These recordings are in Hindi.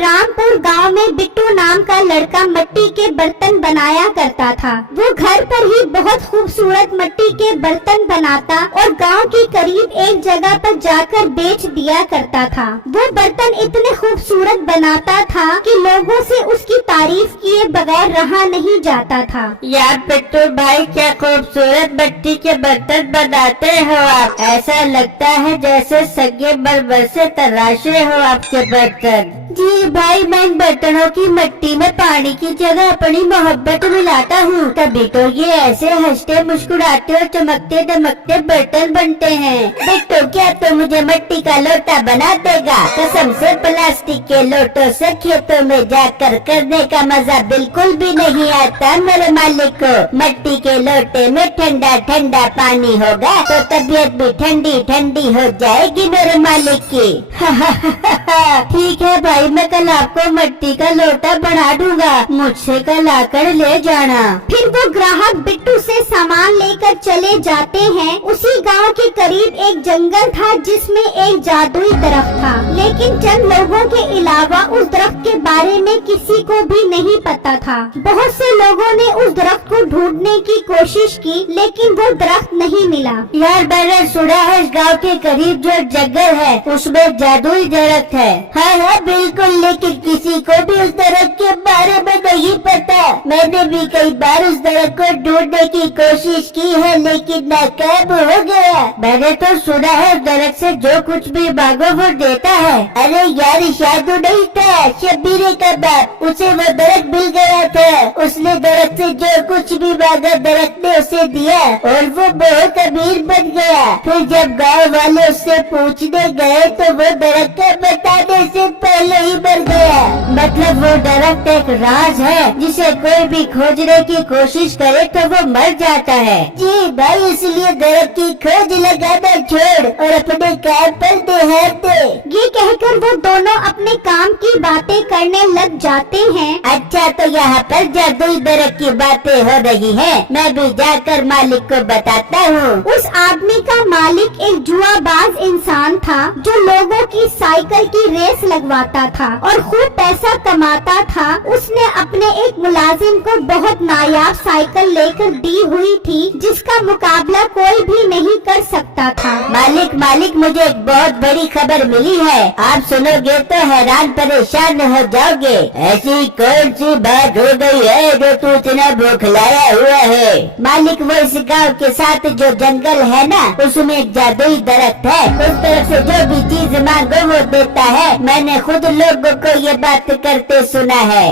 रामपुर गांव में बिट्टू नाम का लड़का मिट्टी के बर्तन बनाया करता था। वो घर पर ही बहुत खूबसूरत मिट्टी के बर्तन बनाता और गांव के करीब एक जगह पर जाकर बेच दिया करता था। वो बर्तन इतने खूबसूरत बनाता था कि लोगों से उसकी तारीफ किए बगैर रहा नहीं जाता था। यार बिट्टू भाई, क्या खूबसूरत मिट्टी के बर्तन बनाते हो आप। ऐसा लगता है जैसे सगे बरबर से तराशे हो आपके बर्तन। जी भाई, मैं इन बर्तनों की मिट्टी में पानी की जगह अपनी मोहब्बत मिलाता हूँ, तभी तो ये ऐसे हंसते मुस्कुराते और चमकते दमकते बर्तन बनते हैं। बिट्टू, क्या तो मुझे मिट्टी का लोटा बना देगा? कसम से प्लास्टिक के लोटों से खेतों में जाकर करने का मजा बिल्कुल भी नहीं आता मेरे मालिक को। मिट्टी के लोटे में ठंडा ठंडा पानी होगा तो तबीयत भी ठंडी ठंडी हो जाएगी मेरे मालिक की। ठीक है भाई, मैं कल आपको मिट्टी का लोटा बना दूंगा, मुझसे कल आकर ले जाना। फिर वो ग्राहक बिट्टू से सामान लेकर चले जाते हैं। उसी गांव के करीब एक जंगल था जिसमें एक जादुई दरख्त था, लेकिन चंद लोगों के अलावा उस दरख्त के बारे में किसी को भी नहीं पता था। बहुत से लोगों ने उस दरख्त को ढूंढने की कोशिश की, लेकिन वो दरख्त नहीं मिला। यार, मैंने सुना है इस गांव के करीब जो जंगल है उसमें जादुई दरख्त है। हाँ, बिल्कुल, लेकिन किसी को भी उस दरख्त के बारे में नहीं पता। मैंने भी कई बार उस दरख्त को ढूंढने की कोशिश की है, लेकिन नाकाम हो गया। मैंने तो सुना है उस दरख्त से जो कुछ भी मांगो वो देता है। अरे यार, शादू नहीं था, शब्बीर का बाप, उसे वो दरख्त मिल गया था। उसने दरख्त से जो कुछ भी मांगा दरख्त ने उसे दिया और वो बहुत अमीर बन गया। फिर जब गाँव वाले उससे पूछने गए तो वो दरख्त का बताने से पहले ही मर गया। मतलब वो दरख्त एक राज है जिसे कोई भी खोजने की कोशिश करे तो वो मर जाता है। जी भाई, इसलिए दरख्त की खोज लगाना छोड़ और अपने काम पर ध्यान दे। ये कहकर वो दोनों अपने काम की बातें करने लग जाते हैं। अच्छा, तो यहाँ पर जादुई दरख्त की बातें हो रही है, मैं भी जाकर मालिक को बताता हूँ। उस आदमी का मालिक एक जुआबाज इंसान था जो लोगों की साइकिल की रेस लगवाता था और खूब पैसा कमाता था। उसने अपने एक मुलाजिम को बहुत नायाब साइकिल लेकर दी हुई थी जिसका मुकाबला कोई भी नहीं कर सकता था। मालिक, मुझे एक बहुत बड़ी खबर मिली है, आप सुनोगे तो हैरान परेशान हो जाओगे। ऐसी कौन सी बात हो गई है जो तू इतना बौखलाया हुआ है? मालिक, वो इस गाँव के साथ जो जंगल है ना, उसमें एक जादुई दरख्त है। उस तरफ से जो भी चीज मांगो वो देता है। मैंने खुद लोगों को ये बात करते सुना है।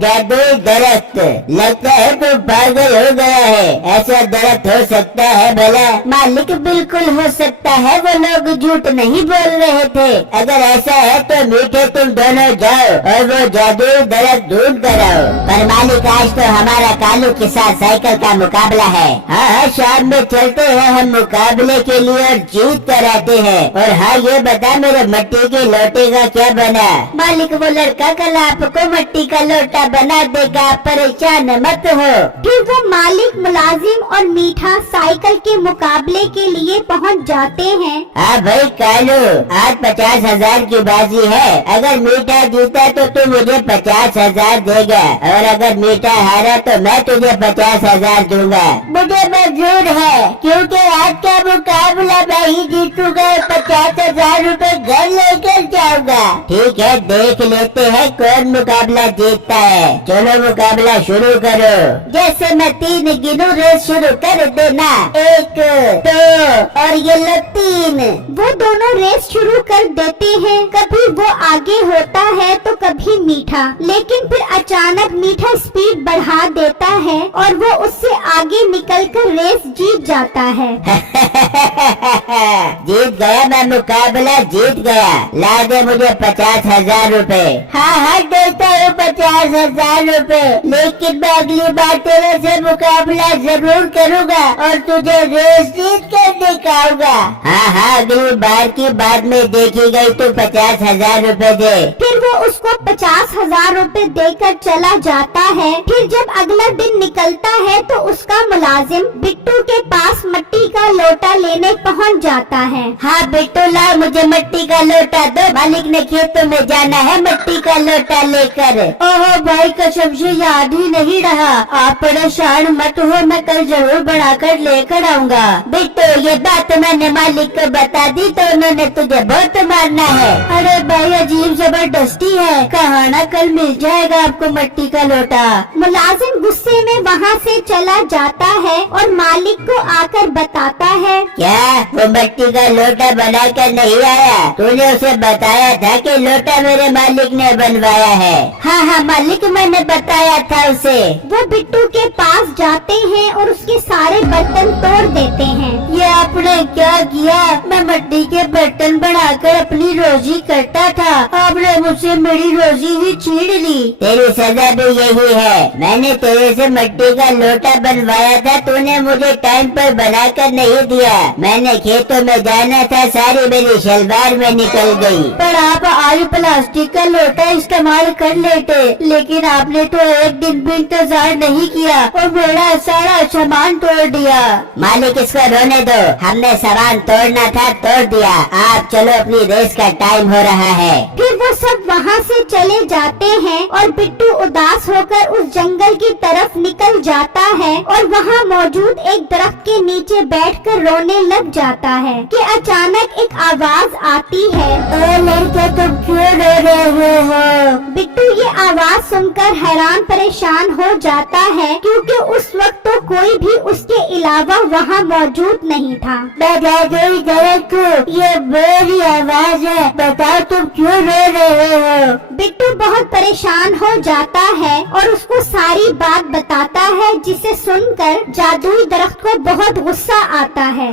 जादुई दरख्त, लगता है तो पागल हो गया है। ऐसा दरख्त हो सकता है भला? मालिक, बिल्कुल हो सकता है, वो लोग झूठ नहीं बोल रहे थे। अगर ऐसा है तो मीठे तुम दोनों जाओ और वो जादुई दरख्त ढूंढ कर आओ। पर मालिक, आज तो हमारा कालू के साथ साइकिल का मुकाबला है। हाँ, शाम में चलते हैं हम मुकाबले के लिए और जीत कर आते हैं। और हाँ, ये बता, मेरे मिट्टी के लोटे का क्या बना? मालिक, वो लड़का कल आपको मिट्टी का लोटा बना देगा, परेशान मत हो। फिर वो मालिक, मुलाजिम और मीठा साइकिल के मुकाबले के लिए पहुंच जाते हैं। हाँ भाई कालू, आज 50,000 की बाजी है। अगर मीठा जीता तो तू मुझे 50,000 देगा और अगर मीठा हारा तो मैं तुझे 50,000 दूंगा। मुझे मंजूर है, क्योंकि आज का मुकाबला मैं ही जीतूंगा, 50,000 रूपए घर लेकर जाऊंगा। ठीक है, देख लेते हैं कौन मुकाबला जीतता है। चलो मुकाबला शुरू करो। जैसे मैं 3 गिनूं, रेस शुरू कर देना। 1, 2 और ये लो 3। वो दोनों रेस शुरू कर देते हैं। कभी वो आगे होता है तो कभी मीठा, लेकिन फिर अचानक मीठा स्पीड बढ़ा देता है और वो उससे आगे निकलकर रेस जीत जाता है। जीत गया मैं, मुकाबला जीत गया। ला दे मुझे 50,000 रूपए। हाँ, देता हूँ 50,000 रूपए, लेकिन मैं अगली बार तेरे से मुकाबला जरूर करूँगा और तुझे रेस जीत कर दिखाऊंगा। हाँ, अगली बार की बाद में देखी गई तो 50,000 रूपए दे। फिर वो उसको 50,000 रूपए देकर चला जाता है। फिर जब अगला दिन निकलता है तो उसका मुलाजिम बिट्टू के पास मिट्टी का लोटा लेने पहुंच जाता है। हाँ बिट्टू, ला मुझे मिट्टी का लोटा दो। मालिक ने खेतों में जाना है मिट्टी का लोटा लेकर। ओहो भाई, कसम से याद ही नहीं रहा। आप परेशान मत हो, मैं कल जरूर बनाकर लेकर आऊँगा। बिट्टू, ये बात मैंने मालिक को बता दी तो उन्होंने तुझे बहुत मारना है। अरे भाई, अजीब जबरदस्ती है। कहा ना कल मिल जाएगा आपको मिट्टी का लोटा। मुलाजिम गुस्से में वहाँ से चला जाता है और मालिक को आकर बताता है, क्या वो मिट्टी का लोटा बनाकर नहीं आया? तूने उसे बताया था कि लोटा मेरे मालिक ने बनवाया है। हाँ, मालिक, मैंने बताया था उसे। वो बिट्टू के पास जाते हैं और उसके सारे बर्तन तोड़ देते हैं। ये आपने क्या किया? मैं मिट्टी के बर्तन बनाकर अपनी रोजी करता था, आपने मुझसे मेरी रोजी ही छीन ली। तेरी सजा भी यही है। मैंने तेरे से मिट्टी का लोटा बनवाया था, तूने मुझे टाइम पर बनाकर नहीं दिया। मैंने खेतों में जाना था, सारी मेरी शलवार में निकल गई। पर आप आज प्लास्टिक का लोटा इस्तेमाल कर लेते, लेकिन आपने तो एक दिन भी इंतजार नहीं किया और मेरा सारा सामान तोड़ दिया। मालिक, इसको रोने दो, हमने सामान तोड़ना था तोड़ दिया। आप चलो, अपनी रेस का टाइम हो रहा है। फिर वो सब वहाँ से चले जाते हैं और बिट्टू उदास होकर उस जंगल की तरफ निकल जाता है और वहाँ मौजूद एक दरख्त के नीचे बैठकर रोने लग जाता है कि अचानक एक आवाज आती है, लड़का, तुम क्यों रो रहे हो? बिट्टू ये आवाज सुनकर हैरान परेशान हो जाता है क्योंकि उस वक्त तो कोई भी उसके अलावा वहाँ मौजूद नहीं था। ये मेरी आवाज है, बताओ तुम क्यों रो रहे हो? बिट्टू बहुत परेशान हो जाता है और उसको सारी बात बताता है, जिसे सुनकर जादुई दरख्त को बहुत गुस्सा आता है।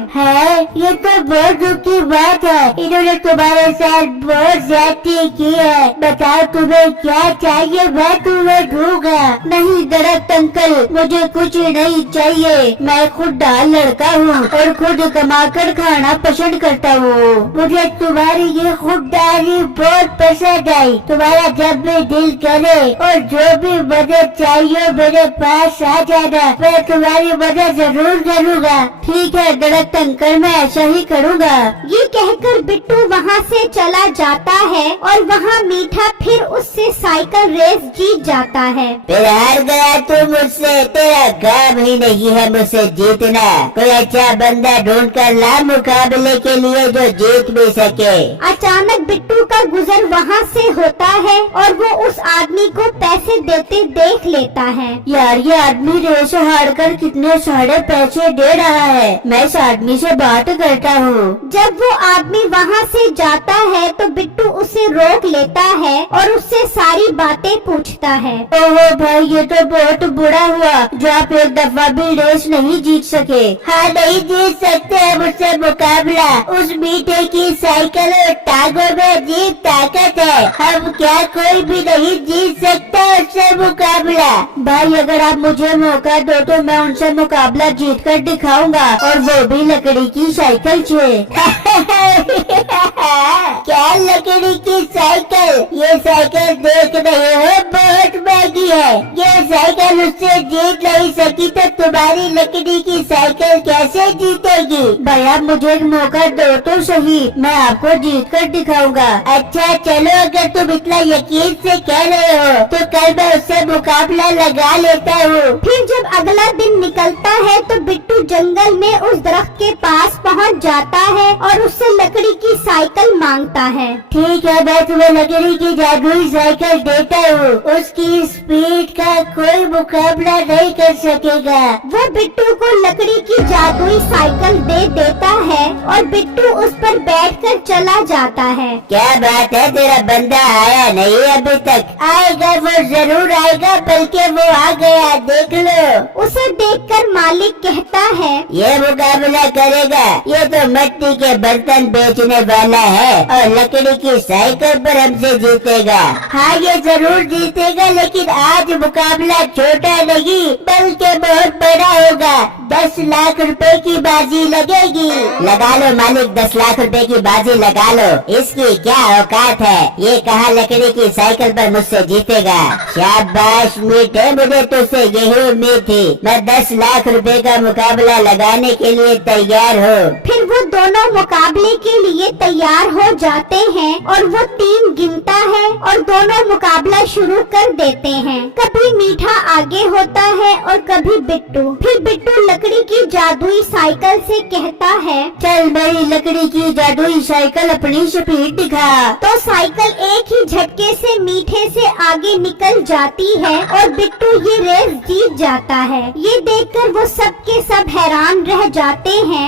ये तो बहुत दुख की बात है, इन्होंने तुम्हारे साथ बहुत ज्यादती की है। बताओ तुम्हें क्या चाहिए, मैं तुम्हें दूंगा। नहीं दरख्त अंकल, मुझे कुछ नहीं चाहिए। मैं खुददार लड़का हूँ और खुद कमाकर खाना पसंद करता हूँ। मुझे तुम्हारी ये खुददारी बहुत पसंद आई। तुम्हारा जब भी दिल करे और जो भी मदद चाहिए मेरे पास आ जाना, मैं तुम्हारी मदद जरूर करूँगा। ठीक है दरख्त अंकल, मैं ऐसा ही करूँगा। ये कहकर बिट्टू वहाँ से चला जाता है और वहाँ मीठा फिर उससे साइकिल रेस जीत जाता है। फिर हार गया तू मुझसे, तेरा काम ही नहीं है मुझसे जीतना। कोई अच्छा बंदा ढूंढ कर ला मुकाबले के लिए जो जीत भी सके। अचानक बिट्टू का गुजर वहाँ से होता है और वो उस आदमी को पैसे देते देख लेता है। यार, ये आदमी रेस हार कर कितने सारे पैसे दे रहा है। मैं इस आदमी से बात करता हूँ। जब वो आदमी वहाँ से जाता है तो बिट्टू उसे रोक लेता है और उससे सारी बातें पूछता है। ओहो भाई, ये तो बहुत बुरा हुआ जो आप एक दफा भी रेस नहीं जीत सके। हाँ, नहीं जीत सकते हैं मुझसे मुकाबला। उस मीठे की साइकिल और टांगों में अजीब ताकत है, हम क्या कोई भी नहीं जीत सकता उससे मुकाबला। भाई, अगर आप मुझे मौका दो तो मैं उनसे मुकाबला जीत कर दिखाऊंगा, और वो भी लकड़ी की साइकिल से। क्या लकड़ी की साइकिल? ये साइकिल देख रहे हो, बहुत महंगी है। ये साइकिल उससे जीत नहीं सकी तो तुम्हारी लकड़ी की साइकिल कैसे जीतेगी? भैया, मुझे एक मौका दो तो सही, मैं आपको जीत कर दिखाऊंगा। अच्छा चलो, अगर तुम इतना यकीन से कह रहे हो तो कल मैं उससे मुकाबला लगा लेता हूँ। फिर जब अगला दिन निकलता है तो बिट्टू जंगल में उस दरख्त के पास पहुँच जाता है और उससे लकड़ी की साइकिल मांगता है। ठीक है, मैं तुम्हें लकड़ी की जादुई साइकिल देता हूँ। उसकी स्पीड का कोई मुकाबला नहीं कर सकेगा। वो बिट्टू को लकड़ी की जादुई साइकिल दे देता है और बिट्टू उस पर बैठकर चला जाता है। क्या बात है, तेरा बंदा आया नहीं अभी तक? आएगा, वो जरूर आएगा, बल्कि वो आ गया, देख लो। उसे देखकर मालिक कहता है, ये मुकाबला करेगा, ये तो मिट्टी के बर्तन बेचने वाला है और लकड़ी की साइकिल पर हमसे जीतेगा। हाँ, ये जरूर जीतेगा, लेकिन आज मुकाबला छोटा नहीं बल्कि बहुत बड़ा होगा। 10 लाख रुपए की बाजी लगेगी। लगा लो मालिक, 10 लाख रुपए की बाजी लगा लो, इसकी क्या औकात है, ये कहा लकड़ी की साइकिल पर मुझसे जीतेगा। शाबाश मीठे, मुझे तुझसे यही उम्मीद थी। मैं 10 लाख रुपए का मुकाबला लगाने के लिए तैयार हूँ। फिर वो दोनों मुकाबले के लिए तैयार हो जाते हैं और वो 3 गिनता है और दोनों मुकाबला शुरू कर देते हैं। कभी मीठा आगे होता है और कभी बिट्टू। फिर बिट्टू लकड़ी की जादुई साइकिल से कहता है, चल मेरी लकड़ी की जादुई साइकिल अपनी स्पीड दिखा। तो साइकिल एक ही झटके से मीठे से आगे निकल जाती है और बिट्टू ये रेस जीत जाता है। ये देखकर वो सब के सब हैरान रह जाते हैं।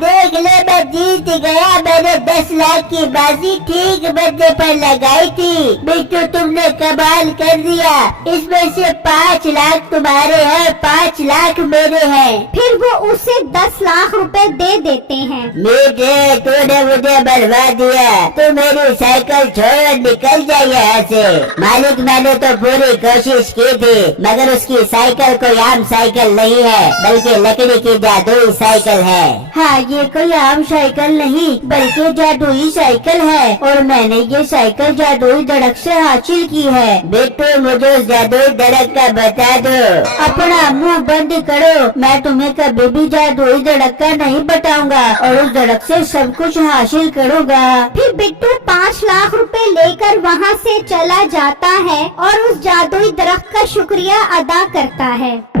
देख ले, मैं जीत गया। मैंने 10 लाख की बाजी ठीक बदले पर लगाई थी। बिट्टू तुमने कमाल कर दिया। इसमें से 5 लाख तुम्हारे हैं, 5 लाख मेरे हैं। फिर वो उसे 10 लाख रुपए दे देते हैं। मीठे, तूने मुझे बर्बाद दिया। तू मेरी साइकिल छोड़ निकल जा यहाँ से। मालिक, मैंने तो पूरी कोशिश की थी, मगर उसकी साइकिल कोई आम साइकिल नहीं है, बल्कि लकड़ी की जादुई साइकिल है। हाँ, ये कोई आम साइकिल नहीं बल्कि जादुई साइकिल है और मैंने ये साइकिल जादुई धड़क से हासिल की है। बिट्टू, मुझे उस जादुई धड़क का बता दो। अपना मुंह बंद करो, मैं तुम्हें कभी भी जादुई धड़क का नहीं बताऊंगा और उस धड़क से सब कुछ हासिल करूंगा। फिर बिट्टू 5 लाख रुपए लेकर वहाँ से चला जाता है और उस जादुई दरख्त का शुक्रिया अदा करता है।